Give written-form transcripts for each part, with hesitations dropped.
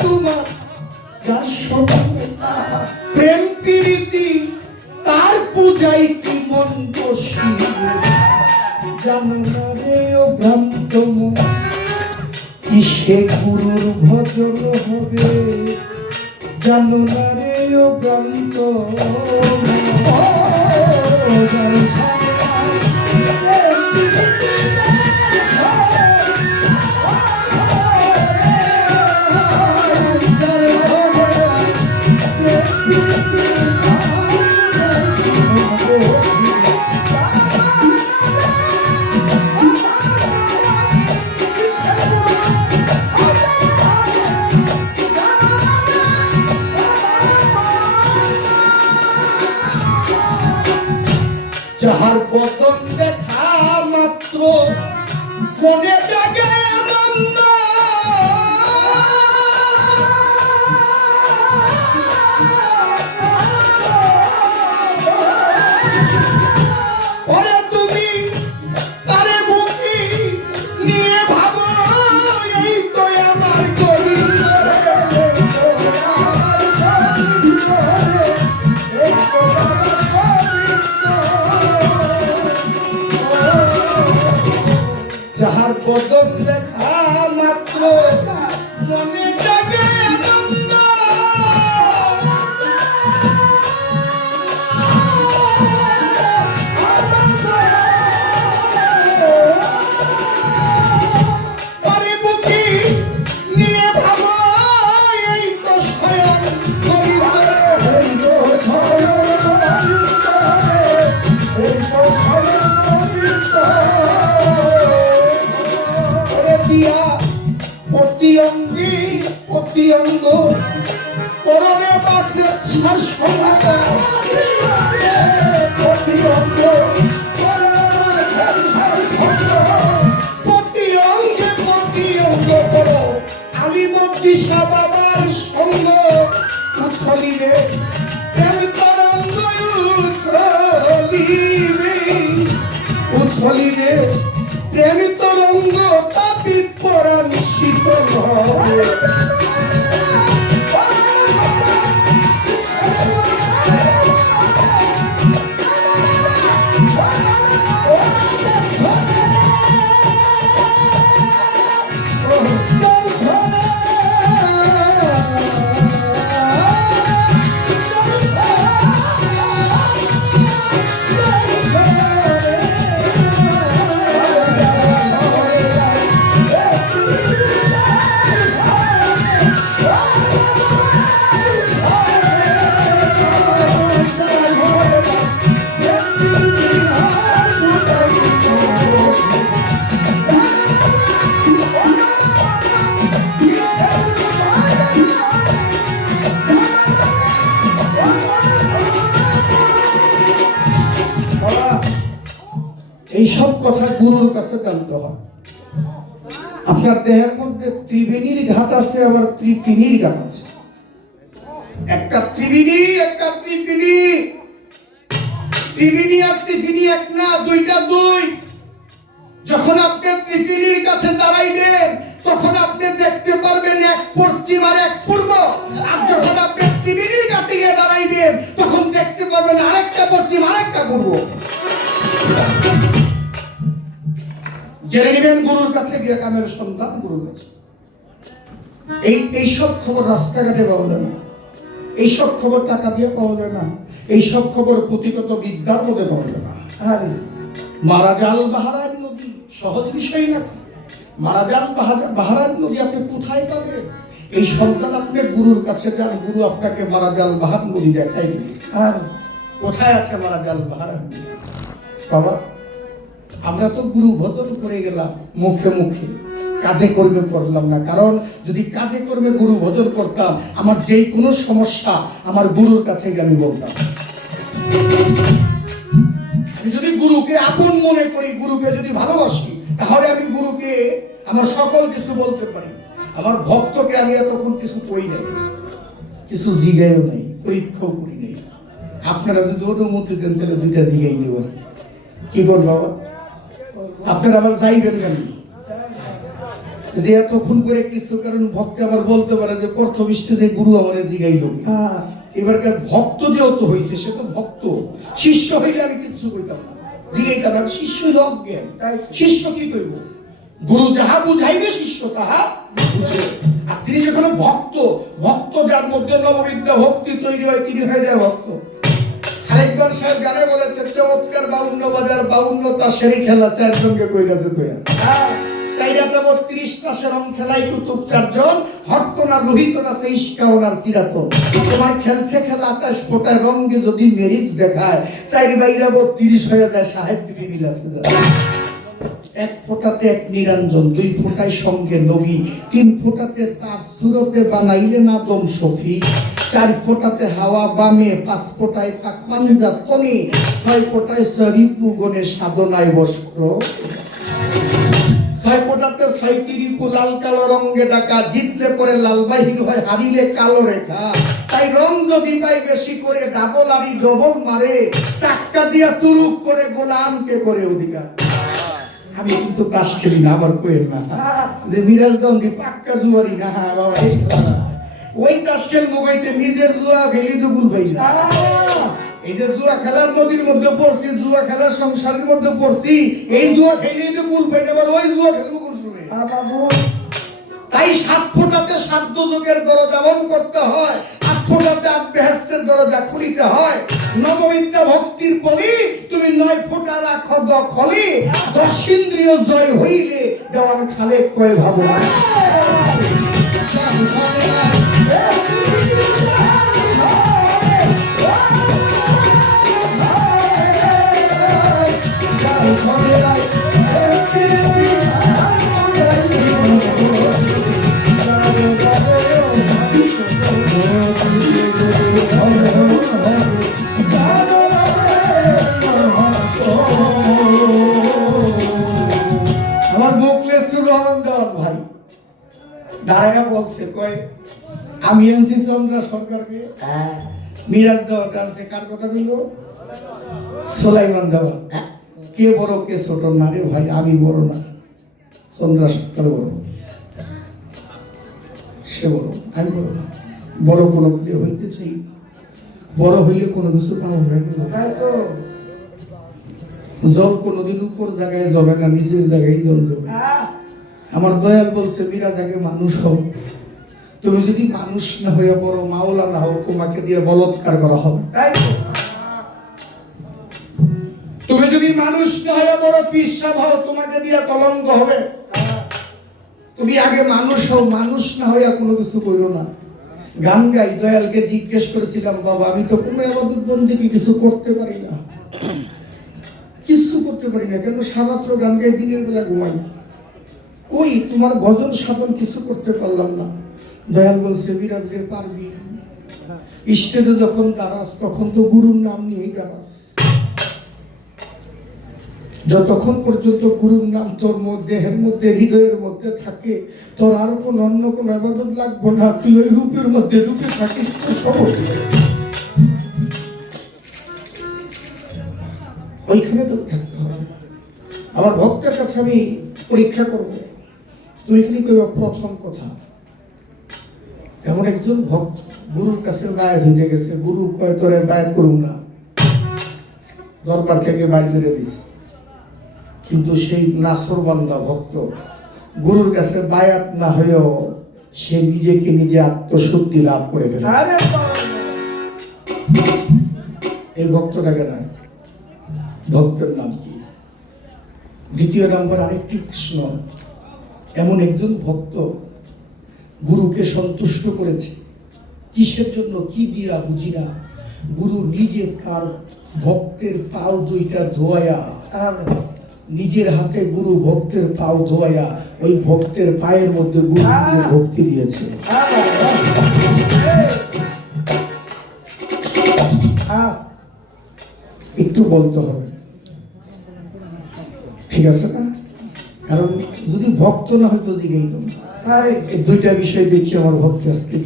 তোমার যার সঙ্গে প্রেম প্রীতি তার পূজাই কি মন বসি জানো না রে ও ভ্রান্ত মন কিসে গুরুর ভজন হবে জানো না রে ও ভ্রান্ত যাহার পতন দেখা মাত্র মনে জাগে আনন্দ ওরে তুমি তারে মুখি নিয়ে ভাবো এই তো আমার গোবিন্দ যাহার পদম দেখা মাত্র মনে জাগে আনন্দ তারে মুখি নিয়ে ভাবো এই তো স্বয়ং অতি অঙ্গ করণে পাশে সঙ্গ অতি অঙ্গ প্রতি অঙ্গে করো আলিমদ্দি শাহ বাবার সঙ্গ উৎসলিবে উৎসলিবে প্রেম তরঙ্গ তাপি পরা নিশ্চিত হবে এইসব কথা গুরুর কাছে জানতে হয়। আপনার দেহের মধ্যে ত্রিবেণীর ঘাট আছে, আবার ত্রিপিনীর ঘাট আছে। একটা ত্রিবেণী, একটা ত্রিপিনী। ত্রিবেণী আর ত্রিপিনী এক না, দুইটা দুই। যখন আপনি ত্রিপিনীর কাছে দাঁড়াইবেন তখন আপনি দেখতে পারবেন এক পশ্চিম আর এক পূর্ব। আর যখন আপনি ত্রিবেণীর কাছে গিয়ে দাঁড়াইবেন তখন দেখতে পারবেন আরেকটা পশ্চিম আরেকটা পূর্ব। জেনে নেবেন গুরুর কাছে গিয়ে কামের সন্তান গুরুর কাছে। এইসব খবর রাস্তাঘাটে পাওয়া যায় না, এইসব খবর টাকা দিয়ে পাওয়া যায় না, এইসব খবর পুঁথিগত বিদ্যার মধ্যে পাওয়া যায় না। আর মারাজাল বাহারান নদী সহজ বিষয় না। মারাজাল বাহারান নদী আপনি কোথায় পাবেন? এই সন্তান আপনি গুরুর কাছে যান, গুরু আপনাকে মারাজাল বাহার নদী দেখাইবে। আর কোথায় আছে মারাজাল বাহারান নদী? বাবা, আমরা তো গুরু ভজন করে গেলাম মুখে মুখে, কাজে কর্মে করলাম না। কারণ যদি কাজে কর্মে গুরু ভজন করতাম, আমার যে কোনো সমস্যা আমার গুরুর কাছে আমি বলতাম। আমি যদি গুরুকে আপন মনে করি, গুরুকে যদি ভালোবাসি, তাহলে আমি গুরুকে আমার সকল কিছু বলতে পারি। আমার ভক্তকে আমি এতক্ষণ কিছু কই নাই, কিছু জিগাইও নাই, পরীক্ষাও করি নাই। আপনারা যদি অনুমতি দেন তাহলে দুইটা জিগাই দেব না। কি করব বাবা? আপনারা আবার যাইবেন কেন? যে এতক্ষণ করে কিছু কারণ ভক্ত আবার বলতে পারে যে প্রথম স্টেজে গুরু আমারে জিগাইল, এবারকার ভক্ত যেহেতু হয়েছে সে তো ভক্ত, শিষ্য হইলে আমি কিচ্ছু কইতাম না, জিগাইতাম না, শিষ্য হইলে অজ্ঞান, তাই শিষ্য কি কইব? গুরু যাহা বুঝাইবে শিষ্য তাহা বুঝে। আর তিনি যখন ভক্ত, ভক্ত যার মধ্যে নববিদ্যা ভক্তি তৈরি হয় তিনি হয়ে যায় ভক্ত। খালিকগঞ্জ সাহেব গানে বলেছে চমৎকার 52 বাজার 52টা সেরি খেলা চার সঙ্গে কইরাছে তোয়া চাইরাতে 32টা রং খেলাই কুতুব চারজন হরকনা রোহিত আছে ইস্কাওনার চিরাতন। তোমার খেলছে খেলা 28 ফোঁটায় রঙে যদি মেরিজ দেখায় চাইর বাইরা 32 হয়ে যায় সাহেব বিবিল আছে। এক ফোঁটাতে এক নিরঞ্জন, 2 ফোঁটায় সঙ্গে নবী, 3 ফোঁটাতে তার সুরতে বানাইলেন আদম শফি, 4 ফোঁটাতে হাওয়া বামে, 5 ফোঁটায় পাক পাঞ্জা তনি, 6 ফোঁটায় সরিপু গণে সাধনায় বস্ত্র, 6 ফোঁটাতে 6টি রিপু লাল কালো রঙে ডাকা, জিতলে পরে লাল বাহির হয় হারিলে কালো রেখা। তাই রং যদি পাই বেশি করে ডাবল আরি ডবল মারে, টাক্কা দিয়া তুরুক করে গোলামকে করে অধিকার। আমি কিন্তু তাস খেলি না, আবার কইেন না যে মিরাজ দন্ডি পাক্কা জুয়ারি না বাবা, ওই তাস খেল মোবাইতে নিজের জুয়া খেলি তো গুল পাই না। এই যে জুয়া খেলার নদীর মধ্যে পড়ছি, জুয়া খেলার সংসারের মধ্যে পড়ছি, এই জুয়া খেলি তো গুল পাই না, আবার ওই জুয়া খেলবো কোন সময়? তাই 7 ফোঁটাতে 7 দুযোগের দরজা বন্ধ করতে হয়, 8 ফোঁটাতে 8 বেহেশতের দরজা খুলিতে হয়। নববিদ্যা ভক্তির বলি তুমি 9 ফোঁটা রাখো দখলে, 10 ইন্দ্রিয় জয় হইলে দেওয়ান খালেক কয় ভাবো। আমার মুখলেস রহমান দেওয়ান ভাই দাঁড়াইয়া বলছে কয় আমি আনছি চন্দ্রা সরকারকে, মিরাজ দেওয়া টানছে কার কথা বললো? সোলাইমান দেওয়া। কে বড় কে ছোট? না রে ভাই আমি বড় না, চন্দ্রা সরকার বড়, সে বড়, আমি বড় না। বড় কোনো কিছু হইতে চাই, বড় হইলে কোনো কিছু পাওয়া যায় তো। জল কোনোদিন উপর জায়গায় যাবে না, নিচের জায়গায় জল যাবে। আমার দয়াল বলছে মিরাজ আগে মানুষ হও, তুমি যদি মানুষ না হয়ে বড় মাওলা না হও তোমাকে দিয়ে বলৎকার করা হবে। তুমি যদি মানুষ না হয়ে বড় পিসাব হও তোমাকে দিয়ে কলঙ্ক হবে। তুমি আগে মানুষ হও, মানুষ না হয়ে কোনো কিছু করো না। গান গাই, দয়ালকে জিজ্ঞেস করেছিলাম বাবা আমি তো কোনো ইবাদত বন্দেগী কিছু করতে পারি না, কিছু করতে পারি না, কেন সারাত্র গান গাই দিনের বেলা ঘুমাই, ওই তোমার ভজন সাধন কিছু করতে পারলাম না। দয়াল বলছে বিরাজ রে পারবি, স্টেজে যখন দাঁড়াস তখন তো গুরুর নাম নিয়েই দাঁড়াস, যতক্ষণ পর্যন্ত গুরুর নাম তোর দেহের মধ্যে হৃদয়ের মধ্যে থাকে তোর আর কোন অন্য কোন ইবাদত লাগবে না, তুই ওই রূপের মধ্যে ঢুকে থাকিস। ওইখানে তো থাকতে হবে। আমার ভক্তের কাছে আমি পরীক্ষা করবো, তুমি খালি কইবা প্রথম কথা এমন একজন ভক্ত গুরুর কাছে বায়াত হয়ে গেছে, গুরু কয় তোরে বায়াত করুন না, দরবার থেকে বাড়ি ফিরে দিছে, কিন্তু সেই নাসরবান্দা ভক্ত গুরুর কাছে বায়াত না হয়েও সে নিজেকে নিজে আত্মশুদ্ধি লাভ করে ফেলে। এই ভক্তটাকে না, ভক্তের নাম কি? দ্বিতীয় নম্বর আরেকটি কৃষ্ণ, এমন একজন ভক্ত গুরুকে সন্তুষ্ট করেছে, কিসের জন্য কি দিয়া বুঝি না, গুরু নিজে তার ভক্তের পাও দুইটা ধোয়া, নিজের হাতে গুরু ভক্তের পাও ধোয়া ওই ভক্তের পায়ের মধ্যে গুরু ভক্তি দিয়েছে। একটু বলতে হবে, ঠিক আছে না? কারণ যদি ভক্ত না হয়তো জিগেই তো এই দুইটা বিষয় দেখি আমার ভক্তি আসতে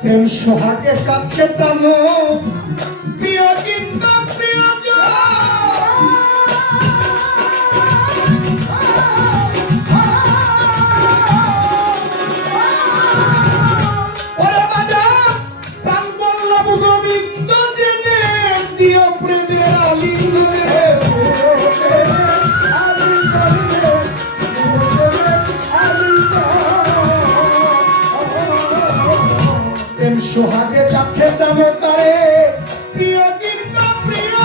প্রেম সোহাগে কাছে টানো প্রিয় কিন্তু সোহাগে কাছে যাবে তারে প্রিয় কিন্তু প্রিয়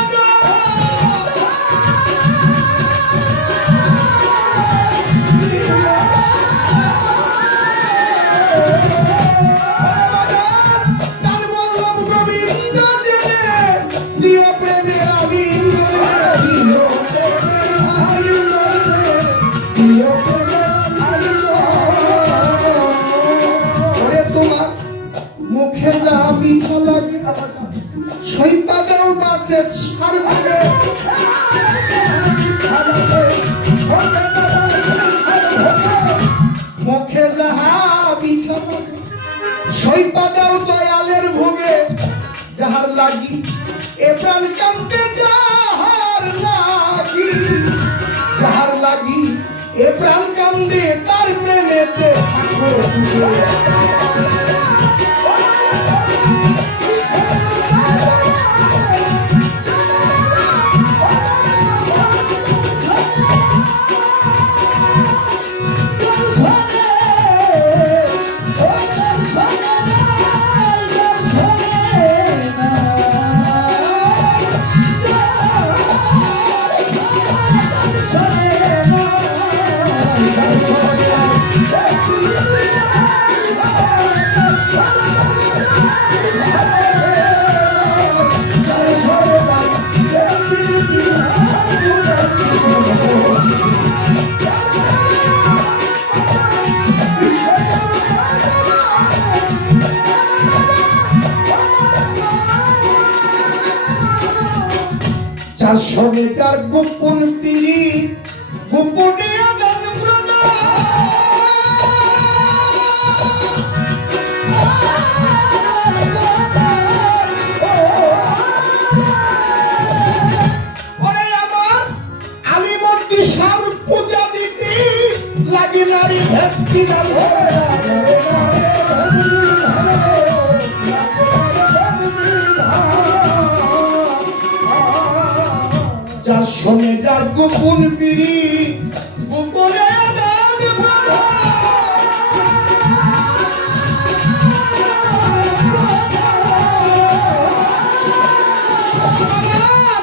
তার বললাম গোবিন্দ প্রিয় প্রেমের আলিঙ্গ তোমার মুখে যা মিঠা লাগে সৈপাদেও মাছের সার ভাগে মুখে যাহা মিঠা লাগে সৈপাদেও দয়ালের ভোগে যাহার লাগি এ প্রাণ কান্দে যাহার লাগি যাহার লাগি এ প্রাণ কান্দে তার প্রেমেতে যার সঙ্গে যার গোপন পিড়ি গোপনে আদান আমার আলিমন্দি সার পূজা দিতে লাগে নারী ভক্তি যার সঙ্গে যার গোপন পিড়ি গোপনে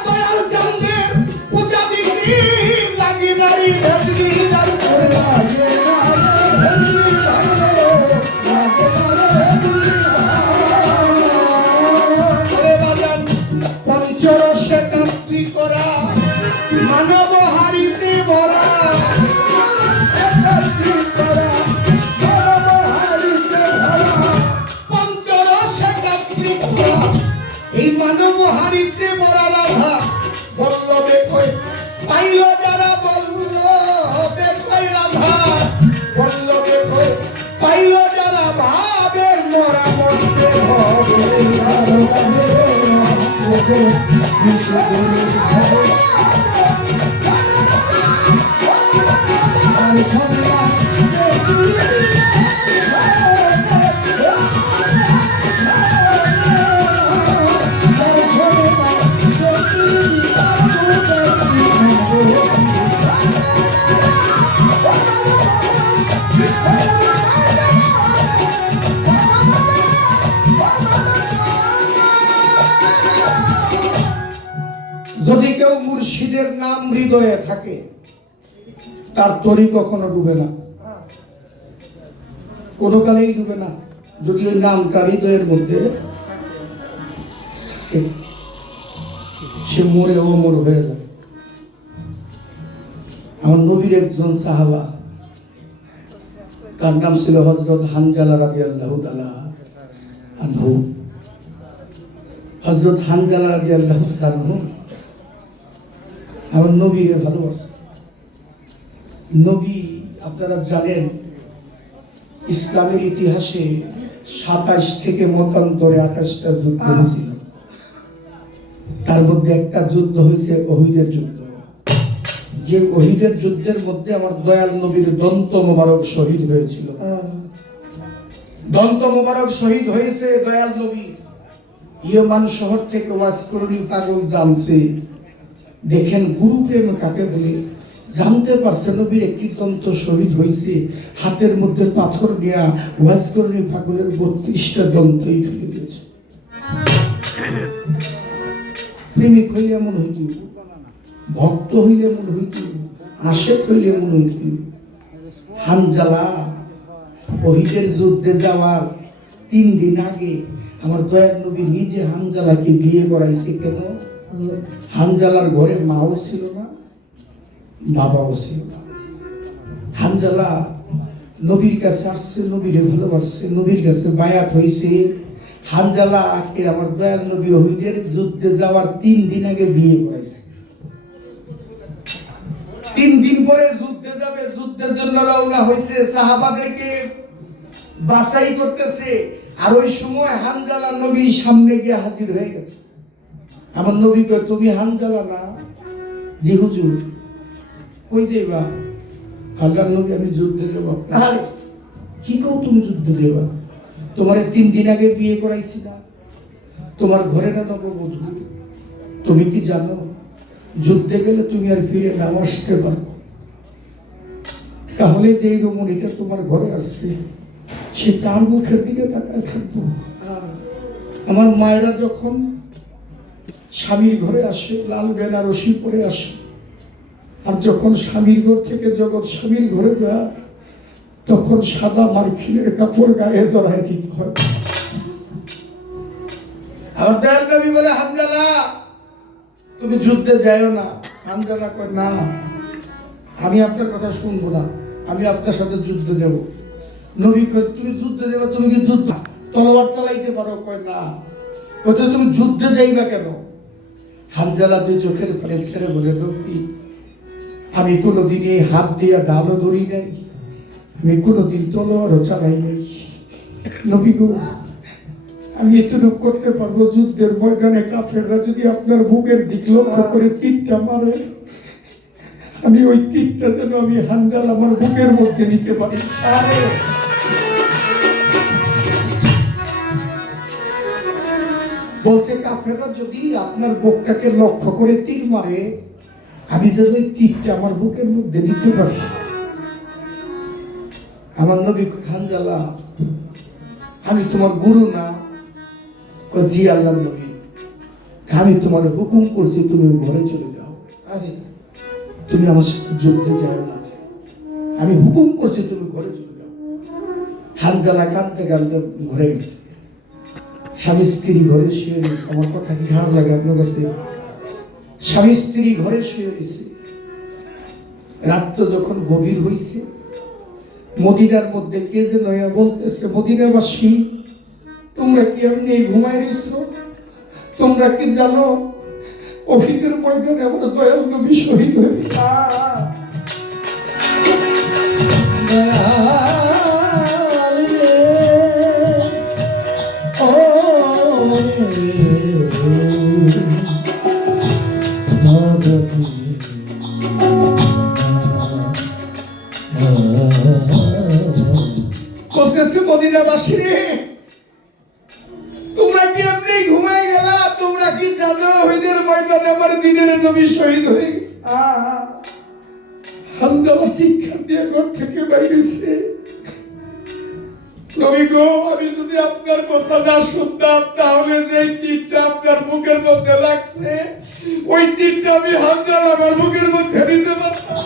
দয়াল চান্দের পূজা দিদি লাগি নারী ভক্তি পঞ্চরসে কান্তি করা মানব হারিতে ভরা পঞ্চরসে কান্তি করা এই মানব হারিতে ভরা রাধা বল্লভে কই পাইল যারা বল্লভে কই রাধা বল্লভে কই পাইল যারা ভাবের মরা মরতে হবে যদি কেউ মুর্শিদের নাম হৃদয়ে থাকে তার তরি কখনো ডুবে না, কোনো কালেই ডুবে না। যদি ওই নামটা হৃদয়ের মধ্যে সে মরে অমর হয়ে যায়। আমার নবীর একজন সাহাবা, তার নাম ছিল হযরত হানজালা রাদিয়াল্লাহু তাআলা আনহু। হযরত হানজালা রাদিয়াল্লাহু তাআলা আমার নবীকে ভালোবাসে। নবী আপনারা জানেন ইসলামের ইতিহাসে 27 থেকে মতান্তরে 28টা যুদ্ধ হয়েছিল। তার মধ্যে একটা যুদ্ধ হয়েছে ওহিদের যুদ্ধ, যে ওহিদের যুদ্ধের মধ্যে আমার দয়াল নবীর দন্ত মোবারক শহীদ হয়েছিল। দন্ত মোবারক শহীদ হয়েছে দয়াল নবী। ইয়মান শহর থেকে ওয়াজ করুনি পাগল জানছে, দেখেন গুরু প্রেম কাকে বলে, জানতে পারছে নবীর একটি দন্ত শহীদ হয়েছে, হাতের মধ্যে পাথর নিয়ে ওয়াজ করুনি পাগলের 32টা দন্তই ফেলে দিয়েছে। প্রেমিক হইলে এমন হইত, ভক্ত হইলে এমন হইত, আশেক হইলে এমন হইত। হানজালা ওহিদের যুদ্ধে যাওয়ার 3 দিন আগে আমার দয়াল নবী নিজে হানজালাকে বিয়ে করাইছে। কেন? হানজালার ঘরে মাও ছিল না, বাবাও ছিল না। হানজালা নবীর কাছে আসছে, নবীরে ভালোবাসছে, নবীর কাছে বায়াত হইছে। হানজালাকে আমার দয়াল নবী ওহিদের যুদ্ধে যাওয়ার 3 দিন আগে বিয়ে করাইছে। 3 দিন পরে যুদ্ধে যাবে, যুদ্ধের জন্য রওনা হইছে, সাহাবাদেরকে বাছাই করতেছে। আর ওই সময় হানজালা নবী সামনে গিয়ে হাজির হয়ে গেছে। আমার নবী কয়, তুমি হানজালা না? জি হুজুর। কই যাইবা? আল্লাহর নবী, আমি যুদ্ধে যাব। আরে কি কও তুমি যুদ্ধে যাবা? তোমারে 3 দিন আগে বিয়ে করাইছি না, তোমার ঘরে না নববধূ। তুমি কি জানো যুদ্ধে গেলে তুমি আর ফিরে না আসতে পারবো? তাহলে যেই রমণীটা তোমার ঘরে আসছে সে তার মুখের দিকে তাকায় থাকবো। আমার মায়েরা যখন স্বামীর ঘরে আসে লাল বেনারসি পরে আসে, আর যখন স্বামীর ঘর থেকে জগৎ স্বামীর ঘরে যায় তখন সাদা মার্কিনের কাপড় গায়ে জড়ায় দিতে হয়। আমার দয়াল নবী বলে, হানজালা তুমি যুদ্ধে যাইও না। হানজালা কয়, না আমি আপনার কথা শুনবো না, আমি আপনার সাথে যুদ্ধে যাব। নবী কয়, তুমি যুদ্ধে যাবে? তুমি কি যুদ্ধ তলোয়ার চালাইতে পারো? কয় না। কয় তুমি যুদ্ধে যাইবা কেন? হানজালা 2 চোখের পানি ছেড়ে বলে, নবী আমি কোনোদিন এই হাত দিয়ে ডালও ধরি নাই, আমি কোনোদিন তলোয়ারও চালাই নাই। নবী গো, আমি এতটুকু করতে পারবো, যুদ্ধের ময়দানে কাফেররা যদি আপনার বুকের দিক লক্ষ্য করে তীরটা মারে, আমি ওই তীরটা যেন আমি হানজালা আমার বুকের মধ্যে নিতে পারি। বলছে, কাফেররা যদি আপনার বুকটাকে লক্ষ্য করে তীর মারে, আমি যেন ওই তীরটা আমার বুকের মধ্যে নিতে পারি। আমার নবী, হানজালা আমি তোমার গুরু না? জি আল্লাহর নবী, আমি তোমার হুকুম করছি তুমি ঘরে চলে যাও। আরে তুমি আমার সাথে যুদ্ধে যাও না, আমি হুকুম করছি তুমি ঘরে চলে যাও। হানজালা কাঁদতে কাঁদতে ঘরে গেছে। স্বামী স্ত্রী ঘরে শুয়ে গেছে। আমার কথা কি খারাপ লাগে আপনার কাছে? স্বামী স্ত্রী ঘরে শুয়ে গেছে। রাত যখন গভীর হয়েছে, মদিনার মধ্যে কে যেন বলতেছে, মদিনাবাসী তোমরা কি এমনি ঘুমাই রয়েছো? তোমরা কি জানো ওহিদের ময়দানে আমার দয়াল নবী শহীদ হয়েছে? মদিনাবাসী তোমরা কি এমনি ঘুমাই গেলা? তোমরা কি জানো ওহিদের ময়দানে আমার দিনের নবী শহীদ হয়ে গেছে? হানজালা চিৎকার দিয়ে ঘর থেকে বেরিয়েছে, নবী গো, আমি যদি আপনার কথা না শুনতাম তাহলে যে তীরটা আপনার বুকের মধ্যে লাগছে ওই তীরটা আমি হানজালা আমার বুকের মধ্যে নিতে পারতাম।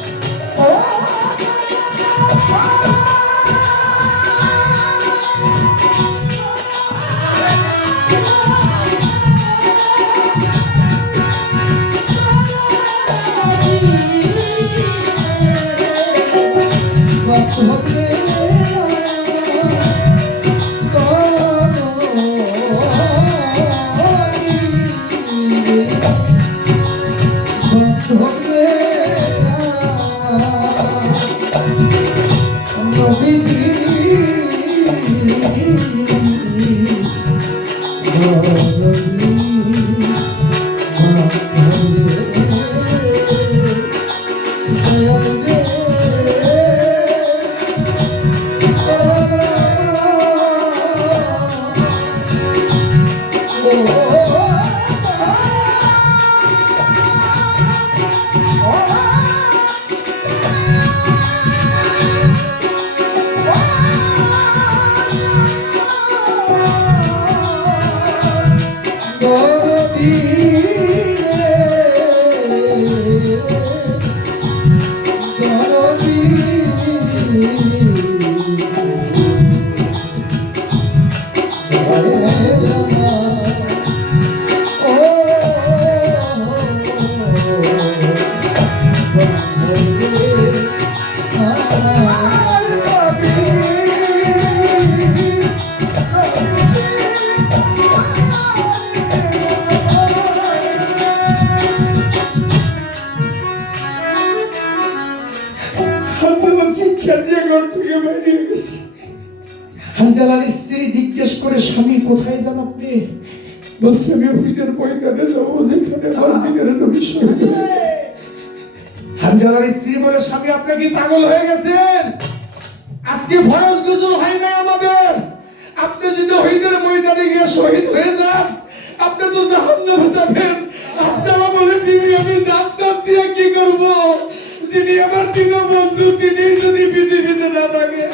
করে স্বামী কোথায় যান আপনি? বলছে আমি অভিদের ময়দানে যাবো, যেখানে মসজিদের নবী শহীদ হয়েছে। হানজালার স্ত্রী বলে, স্বামী আপনি কি পাগল হয়ে গেছেন? আজকে ফরজ গোসল হয় না আমাদের। আপনি যদি অভিদের ময়দানে গিয়ে শহীদ হয়ে যান, আপনি তো জাহান্নামে যাবেন। আপনারা বলে তিনি আমি জান্নাত দিয়ে কি করব? যিনি আমার তিন বন্ধু, তিনি যদি পৃথিবীতে না থাকে।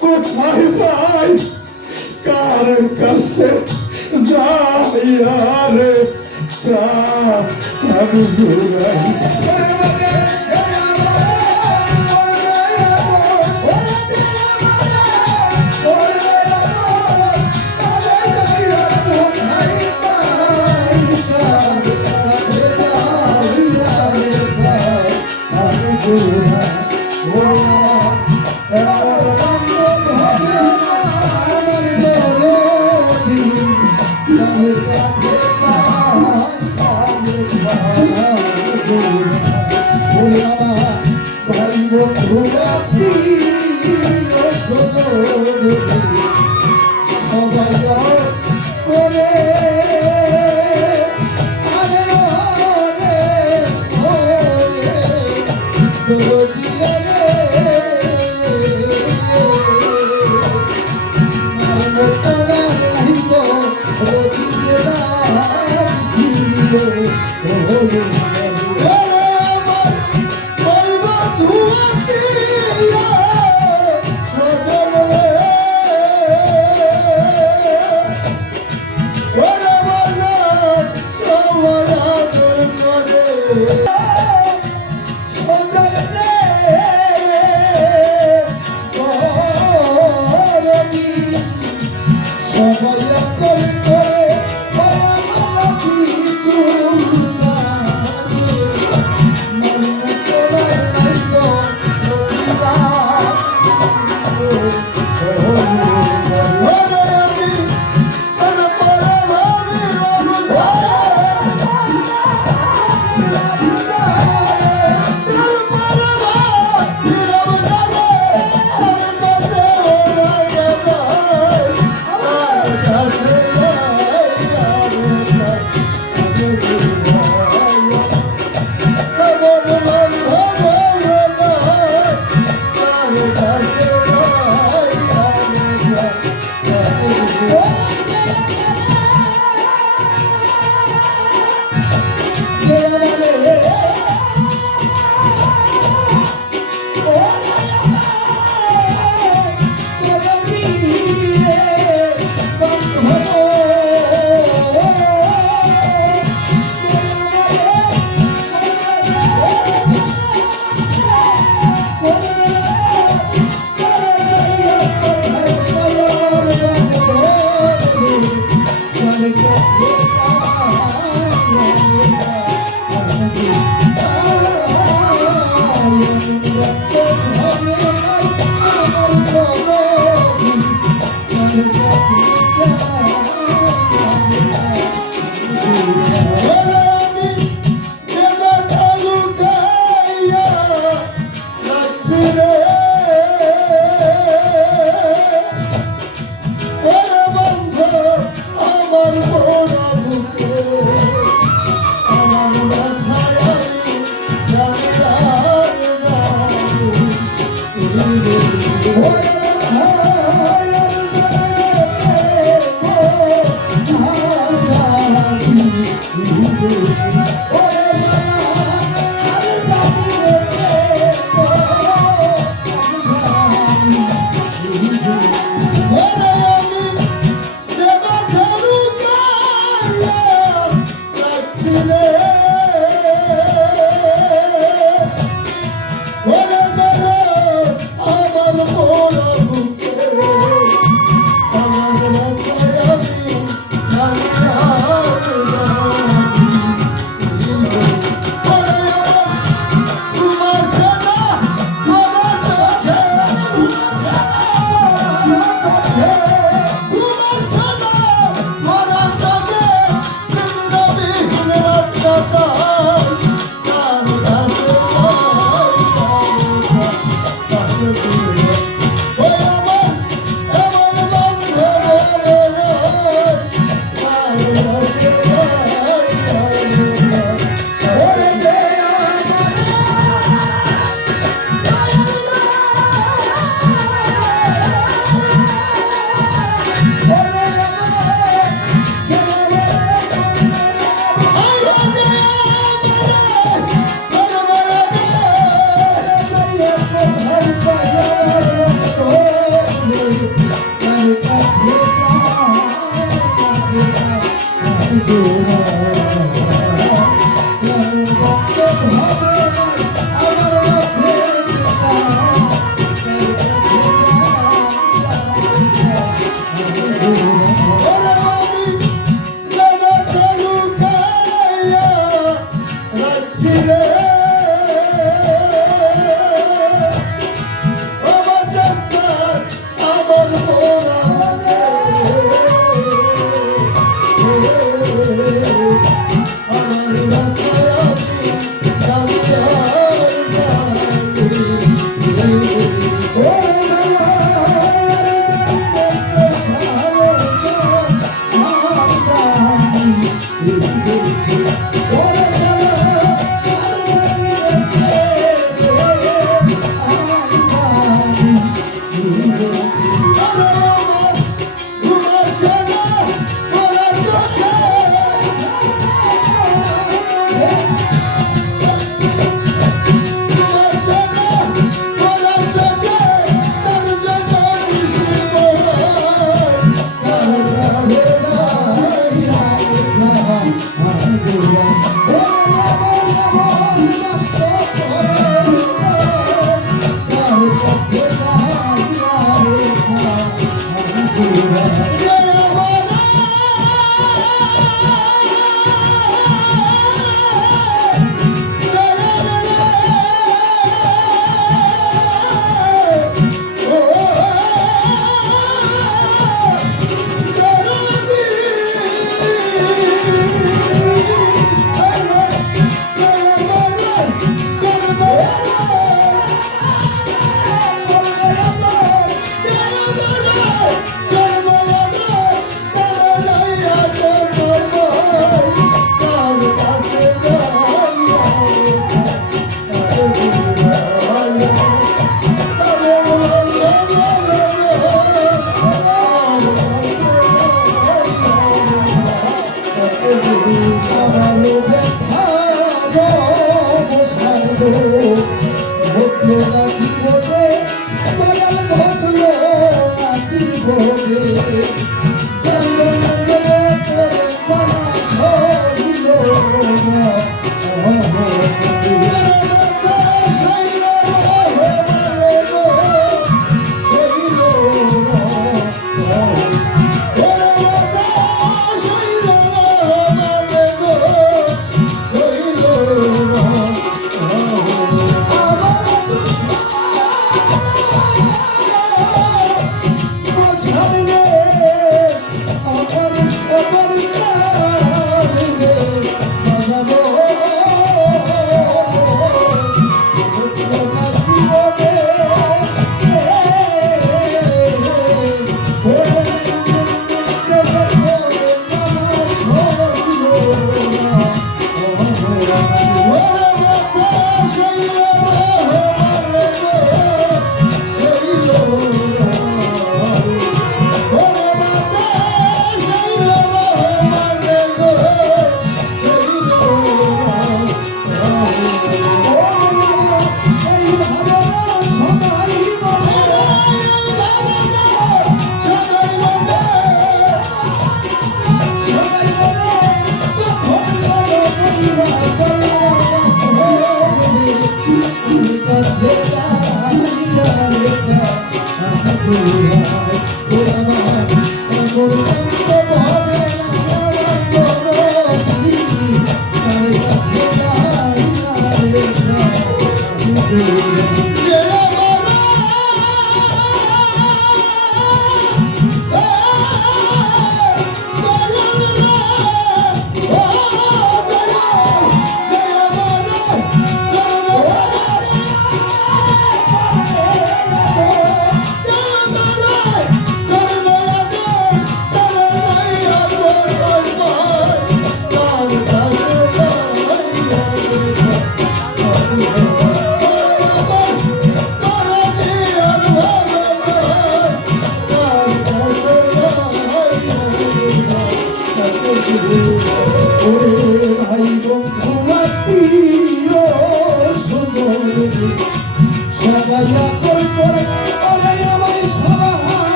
কোথায় পাই, কার কাছে যাইয়া রে Oh, আমার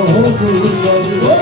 Oh,